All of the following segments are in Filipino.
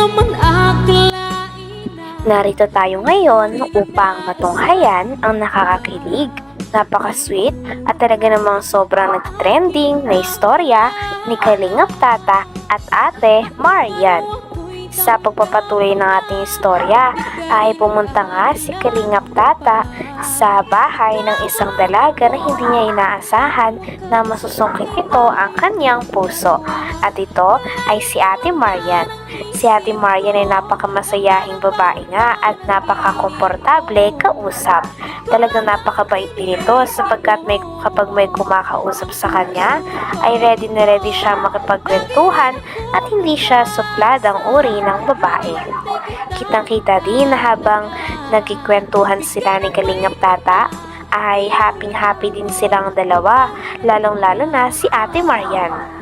naman akalain. Narito tayo ngayon upang matunghayan ang nakakakilig, napaka-sweet at talaga namang sobrang nag-trending na istorya ni Kalingap Tata at Ate Marian. Sa pagpapatuloy ng ating istorya ay pumunta nga si Kalingap Tata sa bahay ng isang dalaga na hindi niya inaasahan na masusungkit ito ang kanyang puso. At ito ay si Ate Marian. Si Ate Marian ay napakamasayahing babae nga at napakakomportable kausap. Talagang napakabait din ito sapagkat kapag may kumakausap sa kanya ay ready na ready siya makipagkwentuhan at hindi siya suplad ang uri ng babae. Kitang-kita din na habang nagkikwentuhan sila ni Kalingap Tata ay happy din silang dalawa, lalong-lalo na si Ate Marian.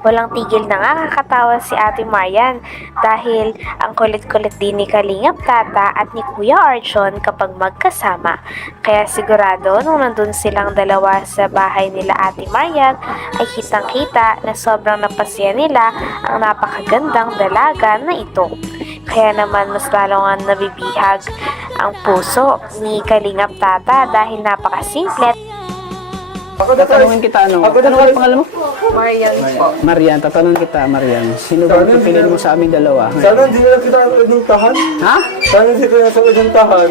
Walang tigil na nga kakatawa si Ate Marian dahil ang kulit-kulit din ni Kalingap Tata at ni Kuya Arjon kapag magkasama. Kaya sigurado nung nandun silang dalawa sa bahay nila Ate Marian ay kitang-kita na sobrang napasya nila ang napakagandang dalaga na ito. Kaya naman mas lalo nga nabibihag ang puso ni Kalingap Tata dahil napakasimple. Tatanungin kita, ano nga pangalan mo? Marian po. Marian, tatanungin kita, Marian. Sino ba pipiliin mo sa amin dalawa? Sana hindi na kita inuntahan. Ha? Sana hindi ka nasa inuntahan.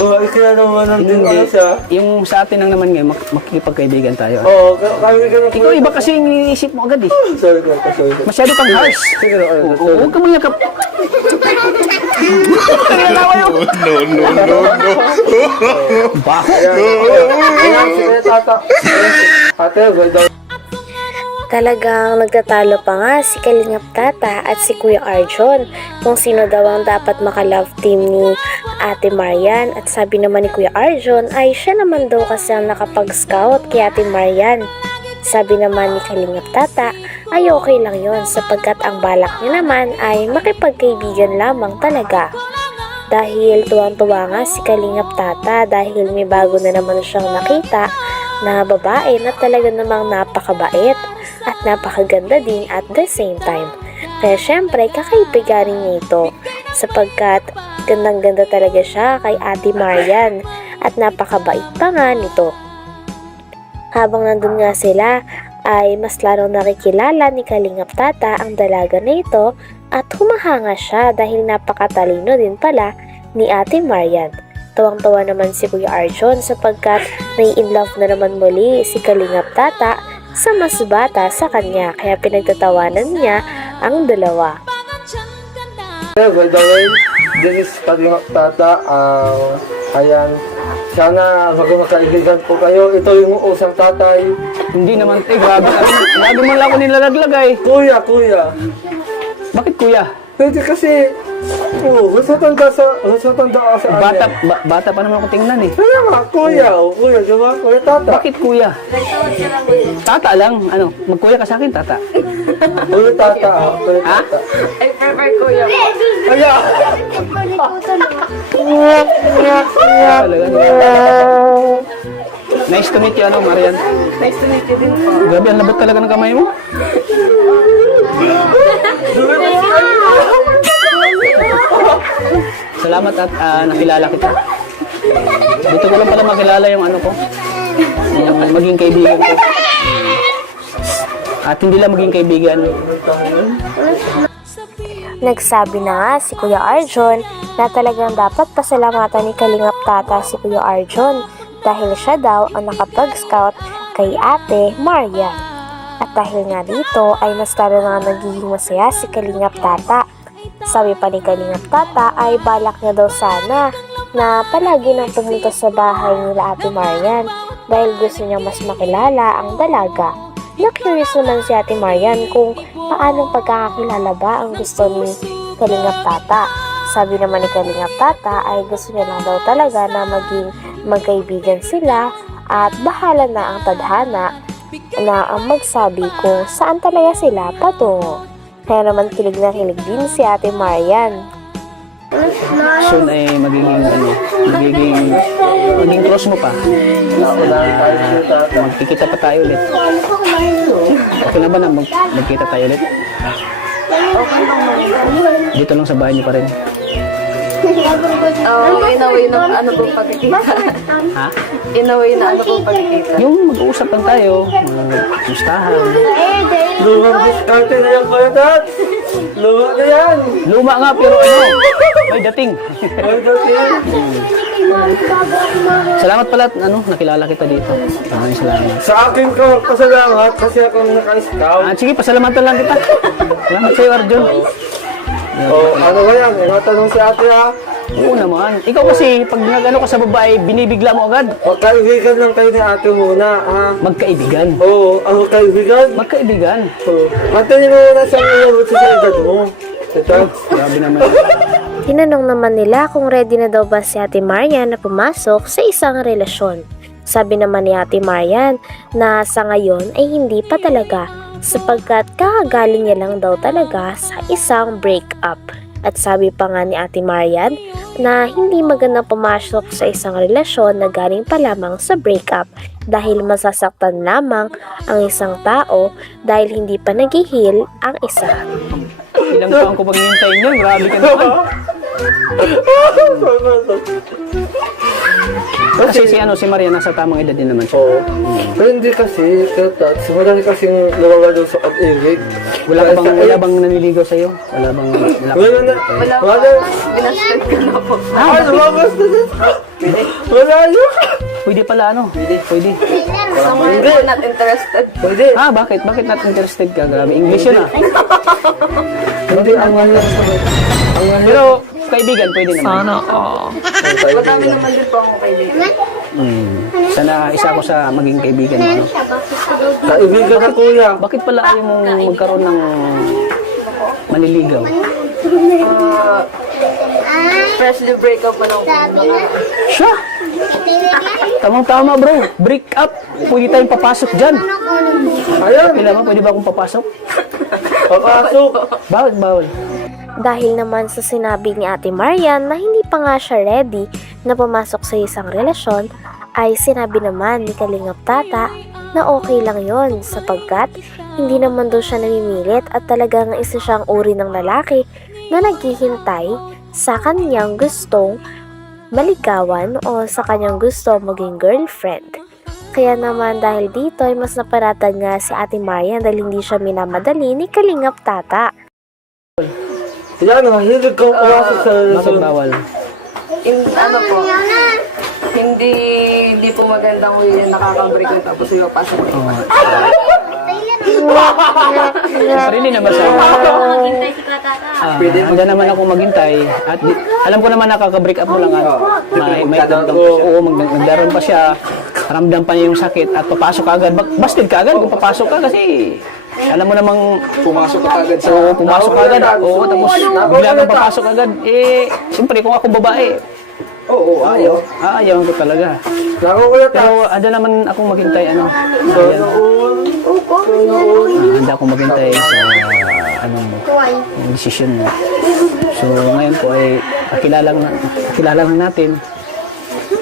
Kung ikila naman ang din siya. Yung sa atin lang naman ngayon, makikipagkaibigan tayo. Oo, kami ka na. Ikaw iba kasi yung iniisip mo agad eh. Sorry. Masyado kang harsh. Sige na, Huwag ka mayakap. No. Bako. Ayan, sige tata. Ate, ganda. Talagang nagtatalo pa nga si Kalingap Tata at si Kuya Arjon kung sino daw ang dapat maka-love team ni Ate Marian. At sabi naman ni Kuya Arjon ay siya naman daw kasi ang nakapag-scout kay Ate Marian. Sabi naman ni Kalingap Tata ay okay lang yon sapagkat ang balak niya naman ay makipagkaibigan lamang talaga. Dahil tuwang-tuwa nga si Kalingap Tata dahil may bago na naman siyang nakita na babae na talaga namang napakabait at napakaganda din at the same time. Kaya syempre kakaibiganin niya ito sapagkat gandang-ganda talaga siya kay Ate Marian at napakabait pa nga nito. Habang nandun nga sila ay mas larong nakikilala ni Kalingap Tata ang dalaga na ito at humahanga siya dahil napakatalino din pala ni Ate Marian. Tuwang-tuwa naman si Kuya Arjon sapagkat nai-inlove na naman muli si Kalingap Tata sa mas bata sa kanya kaya pinagtatawanan niya ang dalawa. Ganda rin. Dennis Kalingap Tata. Ayan. Sana magkakaibigan po kayo. Ito yung usang tatay. Hindi naman, grabe. Grabe man lang ako nilalaglag ay. Kuya. Bakit kuya? Hindi kasi, gusto tanda sa Bata pa naman ako tingnan eh. Kaya nga, kuya, diba? Kuya tata. Bakit kuya? Tata lang, ano, magkuya ka sa akin, tata. Kuya tata, kuya Ha? tata. I prefer kuya po. Kaya, Talaga. Nice to meet you, ano, Marian. Nice to meet you din po. Grabe, ang labot talaga ng kamay mo. Salamat at nakilala kita. Dito ko lang pala makilala yung ano ko. Yung maging kaibigan ko. At hindi lang maging kaibigan. Nagsabi na nga si Kuya Arjon na talagang dapat pasalamatan ni Kalingap Tata si Kuya Arjon dahil siya daw ang nakapag-scout kay Ate Marian. At dahil nga dito ay mas lalo na nagiging masaya si Kalingap Tata. Sabi pa ni Kalingap Tata ay balak niya daw sana na palagi nang pumunta sa bahay nila Ate Marian dahil gusto niya mas makilala ang dalaga. Na-curious naman si Ate Marian kung paanong pagkakakilala ba ang gusto ni Kalingap Tata. Sabi naman ni Kalingap Tata ay gusto niya lang daw talaga na maging magkaibigan sila at bahala na ang tadhana na ang magsabi kung saan talaga sila patungo. Kaya naman kilig na kilig din si Ate Marian. Soon ay magiging close mo pa. Magkikita pa tayo ulit. Okay na ba na magkita tayo ulit? Okay lang naman. Dito lang sa bahay niyo pa rin. In a way na ano po pagkikita. Ha? In a way na ano po pagkikita. Yung mag-uusap lang tayo, mustahan. Lumang diskarte na yan, Kuya Tats. Luma na yan. Luma nga pero ano, may dating. Kuya Tats yan. Salamat pala at nakilala kita dito. Maraming salamat. Sa akin ko, pasalamat kasi akong naka-scout. Sige, pasalamatan lang kita. Salamat sa'yo, Arjun. Oh, ano ba yan? Natanong si ate ha? Oo naman. Ikaw kasi, pag nag-ano ka sa babae, binibigla mo agad. Magkaibigan lang kayo ni ate muna, ha? Magkaibigan. Oo, ang kaibigan. Magkaibigan. Oo. Antayin mo muna siyang ilabot sa edad mo. Ito. Grabe naman. Tinanong naman nila kung ready na daw ba si Ate Marian na pumasok sa isang relasyon. Sabi naman ni Ate Marian na sa ngayon ay hindi pa talaga sapagkat kakagaling niya lang daw talaga sa isang breakup. At sabi pa nga ni Ate Marian na hindi magandang pumasok sa isang relasyon na galing pa lamang sa breakup dahil masasaktan lamang ang isang tao dahil hindi pa nag-heal ang isa. Ilang taon ko paghihintay niyo, grabe ka naman. Kasi si Maria nasa tamang edad din naman siya. Oo. Pero hindi kasi, Tats, wala kasing nawawala sa pag-ibig. Wala bang naniligaw sa'yo? Wala bang... Wala na. Wala. Binasted ko na po. Ay, lumabas na din. Wala yun. Pwede pala Pwede. Someone Hindi. po not interested. Pwede. Bakit? Bakit not interested ka? Grabe, English yun Hindi, ang mahal Pero, kaibigan, pwede naman. Madami naman din po akong kaibigan. Sana isa ako sa maging kaibigan mo. Kaibigan ka, kuya. Bakit pala ayaw mong magkaroon ng manliligaw? Freshly break up pa lang po. Siya! Tamang-tama bro, break up. Pwede tayong papasok dyan. Ayan. Kailangan pwede ba akong papasok? Papasok. Bawal. Dahil naman sa sinabi ni Ate Marian na hindi pa nga siya ready na pumasok sa isang relasyon, ay sinabi naman ni Kalingap Tata na okay lang yon sapagkat hindi naman daw siya namimilit at talagang isa siyang uri ng lalaki na naghihintay sa kanyang gustong maligawan o sa kanyang gusto maging girlfriend. Kaya naman dahil dito ay mas naparatan nga si Ate Marian dahil hindi siya minamadali ni Kalingap Tata. Yan, hilig kang pumasok sa Bakit relasyon. bawal? Ano po, hindi po magandang way na nakaka-break up tapos yung pasok. Sarili naman sa handa naman ako maghintay at alam ko naman nakaka-break up mo lang may damdam pa siya. Oo, nagdaroon pa siya, ramdam pa niya yung sakit at papasok ka agad. Busted ka agad kung papasok ka kasi alam mo namang pumasok ka agad sa pumasok ka agad. Oo, tapos bigla kang papasok agad. Siyempre kung ako babae, ayaw ko talaga. Lako, kuya, Tats. Pero handa naman akong maghintay handa akong maghintay sa decision mo. So ngayon po ay kakilala lang natin.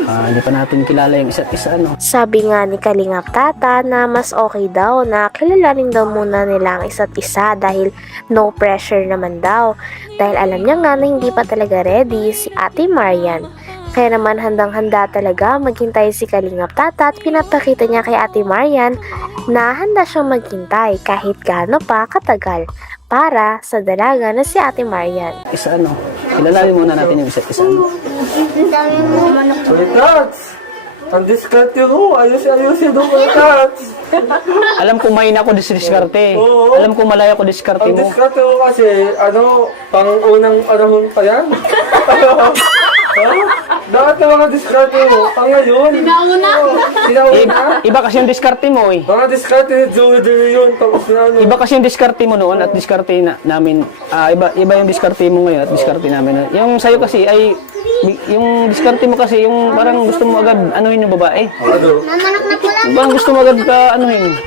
Hindi pa natin kilala yung isa't isa, Sabi nga ni Kalingap Tata na mas okay daw na kilalanin daw muna nila ang isa't isa dahil no pressure naman daw. Dahil alam niya nga na hindi pa talaga ready si Ate Marian. Kaya naman handang-handa talaga maghintay si Kalingap Tata at pinapakita niya kay Ate Marian na handa siyang maghintay kahit gaano pa katagal para sa dalaga na si Ate Marian. Isa kilalanin muna natin yung isa't isa. Kuya Tats. Ang diskarte mo. Ayos-ayusin mo, Kuya Tats. Alam ko may na ako diskarte. Oo. Alam ko malaya ko diskarte Ang mo. diskarte mo kasi, pang unang panahon pa yan. Dapat na mga diskarte mo, pang ngayon. Sinauna. Iba kasi yung diskarte mo eh. Mga diskarte ni Joey De Leon, tapos na Iba kasi yung diskarte mo noon at diskarte namin. Iba yung diskarte mo ngayon at diskarte namin. Yung sa'yo kasi ay yung diskarte mo kasi yung parang gusto mo agad anuhin yung babae. Ano? Parang gusto mo agad ka anuhin.